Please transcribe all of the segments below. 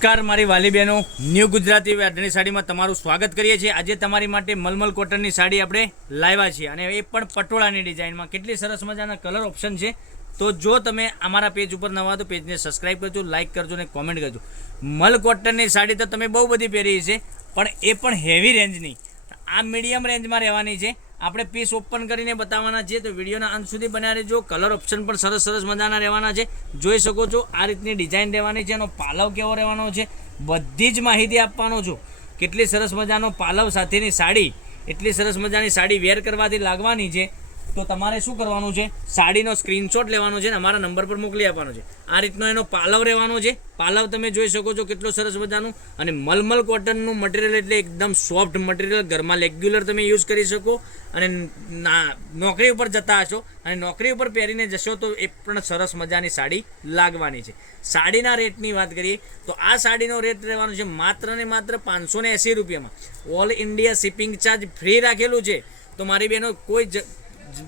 નમસ્કાર મારી વાલી બહેનો, ન્યૂ ગુજરાતી વાઢણી સાડીમાં તમારું સ્વાગત કરીએ છીએ। આજે તમારી માટે મલમલ કોટનની સાડી આપણે લાવ્યા છીએ અને એ પણ પટોળાની ડિઝાઇનમાં। કેટલી સરસ મજાના કલર ઓપ્શન છે। તો જો તમે અમારા પેજ ઉપર નવા તો પેજને સબસ્ક્રાઈબ કરજો, લાઇક કરજો અને કોમેન્ટ કરજો। મલ કોટનની સાડી તો તમે બહુ બધી પહેરી છે, પણ એ પણ હેવી રેન્જની, આ મીડિયમ રેન્જમાં રહેવાની છે। આપણે પીસ ઓપન કરીને બતાવવાના છે, તો વિડીયોના અંત સુધી બન્યા રહેજો। કલર ઓપ્શન પણ સરસ સરસ મજાના રહેવાના છે, જોઈ શકો છો। આ રીતની ડિઝાઇન રહેવાની છે, એનો પાલવ કેવો રહેવાનો છે બધી જ માહિતી આપવાનો છું। કેટલી સરસ મજાનો પાલવ સાથેની સાડી, એટલી સરસ મજાની સાડી વેર કરવાથી લાગવાની છે। તો તમારે શું કરવાનું છે, સાડીનો સ્ક્રીનશોટ લેવાનો છે અને અમારા નંબર પર મોકલી આપવાનો છે। આ રીતનો એનો પાલવ રહેવાનો છે। પાલવ તમે જોઈ શકો છો કેટલો સરસ મજાનું, અને મલમલ કોટનનું મટીરિયલ એટલે એકદમ સોફ્ટ મટીરિયલ, ઘરમાં રેગ્યુલર તમે યુઝ કરી શકો। અને નોકરી ઉપર જતા હશો અને નોકરી ઉપર પહેરીને જશો તો એ પણ સરસ મજાની સાડી લાગવાની છે। સાડીના રેટની વાત કરીએ તો આ સાડીનો રેટ રહેવાનો છે માત્ર ને માત્ર 580 રૂપિયામાં। All India shipping charge free રાખેલું છે। તો મારી બહેનો, કોઈ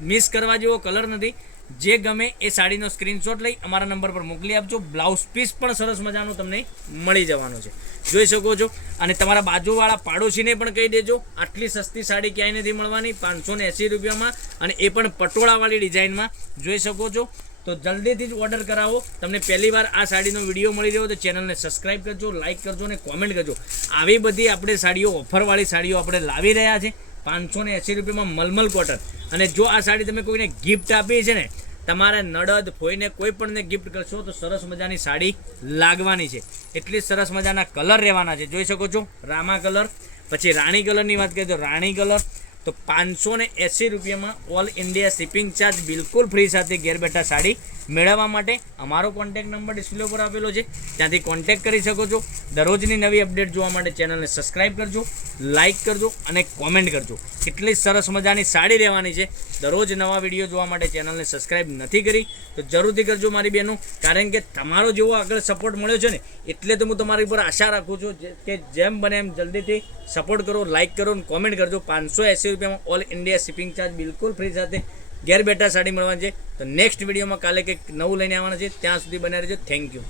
મિસ કરવા જેવો કલર નથી। જે ગમે એ સાડીનો સ્ક્રીનશોટ લઈ અમારા નંબર પર મોકલી આપજો। બ્લાઉઝ પીસ પણ સરસ મજાનું તમને મળી જવાનું છે, જોઈ શકો છો। અને તમારા બાજુવાળા પાડોશીને પણ કહી દેજો, આટલી સસ્તી સાડી ક્યાંય નથી મળવાની 580 રૂપિયામાં, અને એ પણ પટોળાવાળી ડિઝાઇનમાં, જોઈ શકો છો। તો જલ્દીથી જ ઓર્ડર કરાવો। તમને પહેલી વાર આ સાડીનો વિડીયો મળી રહ્યો તો ચેનલને સબસ્ક્રાઈબ કરજો, લાઇક કરજો અને કોમેન્ટ કરજો। આવી બધી આપણે સાડીઓ, ઓફરવાળી સાડીઓ આપણે લાવી રહ્યા છે 580 રૂપિયામાં મલમલ કોટન। અને જો આ સાડી તમે કોઈને ગિફ્ટ આપી છે ને, તમારે નડદ ફોઈને કોઈ પણને ગિફ્ટ કરશો તો સરસ મજાની સાડી લાગવાની છે। એટલી સરસ મજાના કલર રહેવાના છે, જોઈ શકો છો। રામા કલર, પછી રાણી કલરની વાત કરીએ તો રાણી કલર, તો 580 રૂપિયામાં ઓલ ઇન્ડિયા શિપિંગ ચાર્જ બિલકુલ ફ્રી સાથે ઘેર બેઠા સાડી મેળવવા માટે અમારો કોન્ટેક્ટ નંબર ડિસ્પ્લે પર આપેલો છે, ત્યાંથી કોન્ટેક્ટ કરી શકો છો। દરરોજની નવી અપડેટ જોવા માટે ચેનલને સબસ્ક્રાઈબ કરજો, લાઇક કરજો અને કોમેન્ટ કરજો। કેટલી સરસ મજાની સાડી રહેવાની છે। દરરોજ નવા વિડીયો જોવા માટે ચેનલને સબસ્ક્રાઈબ નથી કરી તો જરૂરથી કરજો મારી બહેનો, કારણ કે તમારો જેવો આગળ સપોર્ટ મળ્યો છે ને, એટલે તો હું તમારી ઉપર આશા રાખું છું કે જેમ બને એમ જલ્દીથી સપોર્ટ કરો, લાઇક કરો અને કોમેન્ટ કરજો। 580 રૂપિયામાં ઓલ ઇન્ડિયા શિપિંગ ચાર્જ બિલકુલ ફ્રી સાથે ઘેર બેઠા સાડી મળવાની છે। તો નેક્સ્ટ વિડીયોમાં કાલે કંઈક નવું લઈને આવવાના છે, ત્યાં સુધી બન્યા રહેજો। Thank you.